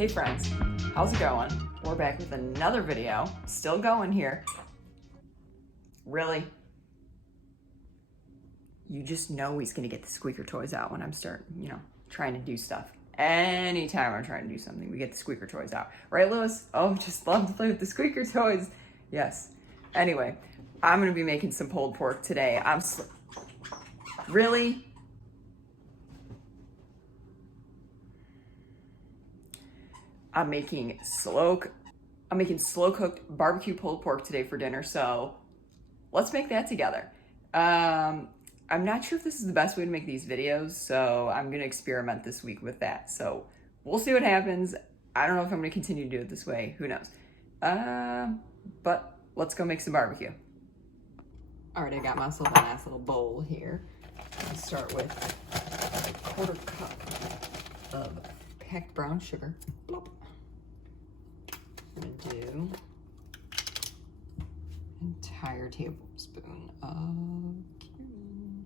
Hey friends, how's it going? We're back with another video, still going here. Really? You just know he's gonna get the squeaker toys out when I'm trying to do stuff. Anytime I'm trying to do something, we get the squeaker toys out. Right, Lewis? Oh, just love to play with the squeaker toys. Yes. Anyway, I'm gonna be making some pulled pork today. Really? I'm making slow cooked barbecue pulled pork today for dinner, so let's make that together. I'm not sure if this is the best way to make these videos, so I'm gonna experiment this week with that. So we'll see what happens. I don't know if I'm gonna continue to do it this way, who knows? But let's go make some barbecue. All right, I got myself a nice little bowl here. I'll start with a 1/4 cup of packed brown sugar. Blop. I'm gonna do an entire tablespoon of cumin.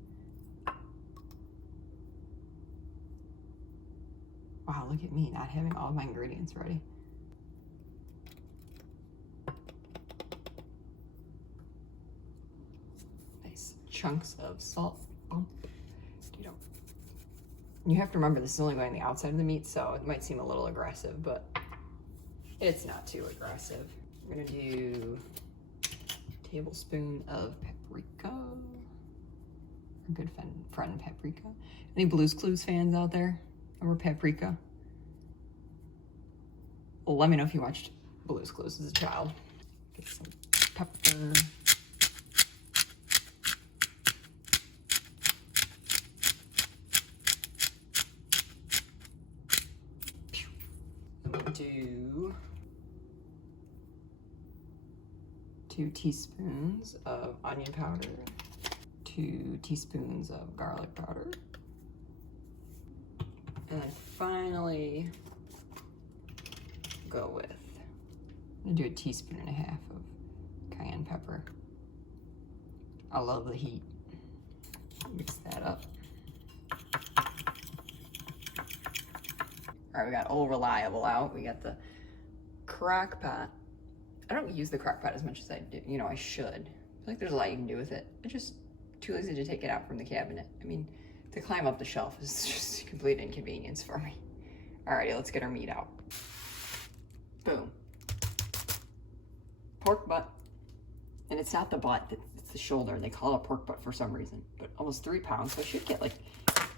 Wow, look at me not having all of my ingredients ready. Nice chunks of salt. You have to remember this is only going on the outside of the meat, so it might seem a little aggressive, but it's not too aggressive. I'm gonna do a tablespoon of paprika. A good friend paprika. Any Blue's Clues fans out there? Remember paprika? Well, let me know if you watched Blue's Clues as a child. Get some pepper. Do 2 teaspoons of onion powder, 2 teaspoons of garlic powder, and then finally go with, I'm gonna do 1.5 teaspoons of cayenne pepper. I love the heat. Mix that up. All right, we got Old Reliable out. We got the Crockpot. I don't use the Crockpot as much as I do. I should. I feel like there's a lot you can do with it. I'm just too lazy to take it out from the cabinet. I mean, to climb up the shelf is just a complete inconvenience for me. Alrighty, let's get our meat out. Boom. Pork butt. And it's not the butt, it's the shoulder. They call it a pork butt for some reason. But almost 3 pounds, so I should get like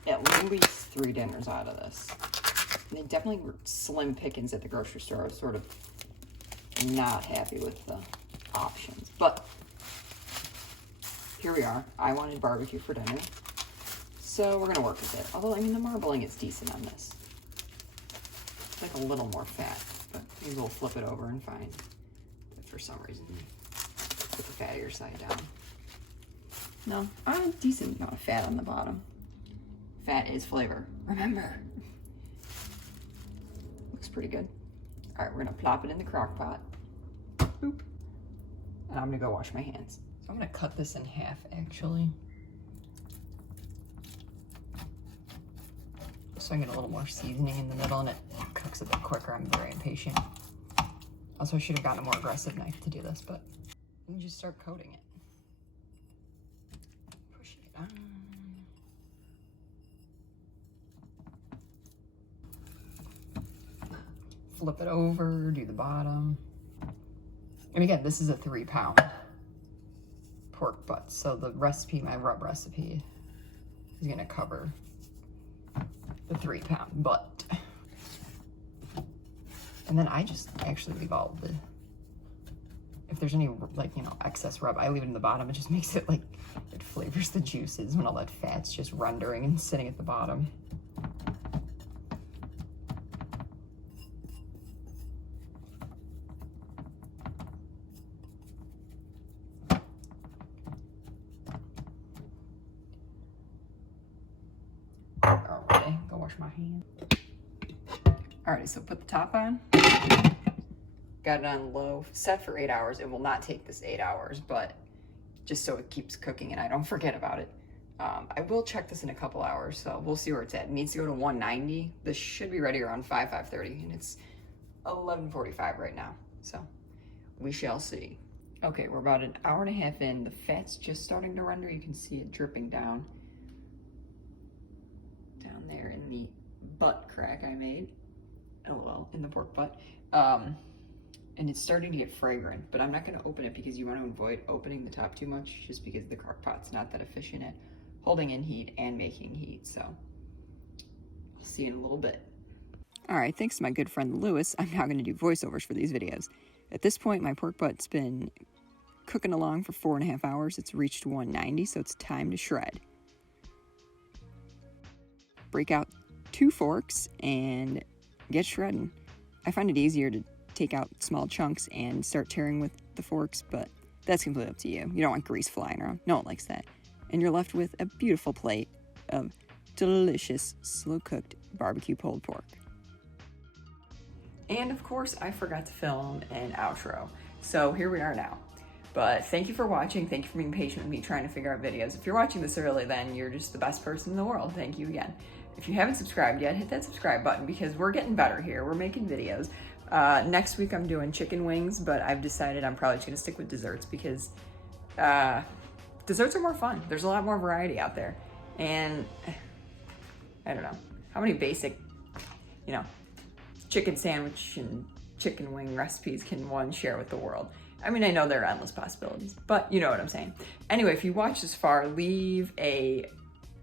at least 3 dinners out of this. And they definitely were slim pickings at the grocery store. I was sort of not happy with the options. But here we are. I wanted barbecue for dinner, so we're going to work with it. Although, I mean, the marbling is decent on this. It's like a little more fat, but maybe we'll flip it over and find that for some reason put the fattier side down. No, a decent amount of fat on the bottom. Fat is flavor, remember. Looks pretty good. All right, we're gonna plop it in the crock pot. Boop. And I'm gonna go wash my hands. So I'm gonna cut this in half, actually. So I get a little more seasoning in the middle and it cooks a bit quicker. I'm very impatient. Also, I should have gotten a more aggressive knife to do this, but you can just start coating it. Pushing it on. Flip it over, do the bottom. And again, this is a 3-pound pork butt. So the recipe, my rub recipe, is gonna cover the 3-pound butt. And then I just actually leave all the, if there's any excess rub, I leave it in the bottom. It just makes it it flavors the juices when all that fat's just rendering and sitting at the bottom. Alright, go wash my hands. Alrighty, so put the top on. Got it on low, set for 8 hours. It will not take this 8 hours, but just so it keeps cooking and I don't forget about it. I will check this in a couple hours, so we'll see where it's at. It needs to go to 190. This should be ready around 5:30, and it's 11:45 right now, so we shall see. Okay, we're about an hour and a half in. The fat's just starting to render. You can see it dripping down there in the butt crack I made. LOL, in the pork butt. And it's starting to get fragrant, but I'm not gonna open it because you wanna avoid opening the top too much, just because the crock pot's not that efficient at holding in heat and making heat, so I'll see you in a little bit. All right, thanks to my good friend Lewis, I'm now gonna do voiceovers for these videos. At this point, my pork butt's been cooking along for 4.5 hours. It's reached 190, so it's time to shred. Break out 2 forks and get shredding. I find it easier to take out small chunks and start tearing with the forks, but that's completely up to you. You don't want grease flying around. No one likes that. And you're left with a beautiful plate of delicious slow-cooked barbecue pulled pork. And of course, I forgot to film an outro. So here we are now. But thank you for watching. Thank you for being patient with me trying to figure out videos. If you're watching this early, then you're just the best person in the world. Thank you again. If you haven't subscribed yet, hit that subscribe button because we're getting better here. We're making videos. Next week I'm doing chicken wings, but I've decided I'm probably just gonna stick with desserts because desserts are more fun. There's a lot more variety out there. And I don't know, how many basic, chicken sandwich and chicken wing recipes can one share with the world? I mean, I know there are endless possibilities, but you know what I'm saying. Anyway, if you watched this far, leave a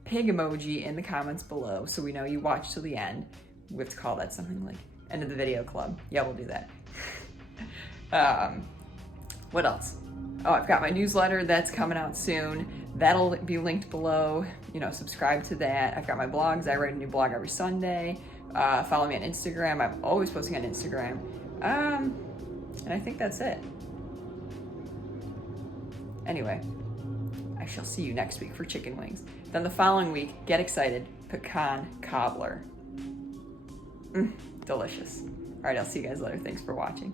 pig emoji in the comments below so we know you watched till the end. We have to call that something like end of the video club. Yeah, we'll do that. What else? Oh, I've got my newsletter that's coming out soon. That'll be linked below. Subscribe to that. I've got my blogs. I write a new blog every Sunday. Follow me on Instagram. I'm always posting on Instagram. And I think that's it. Anyway, I shall see you next week for chicken wings. Then the following week, get excited, pecan cobbler. Delicious. All right, I'll see you guys later. Thanks for watching.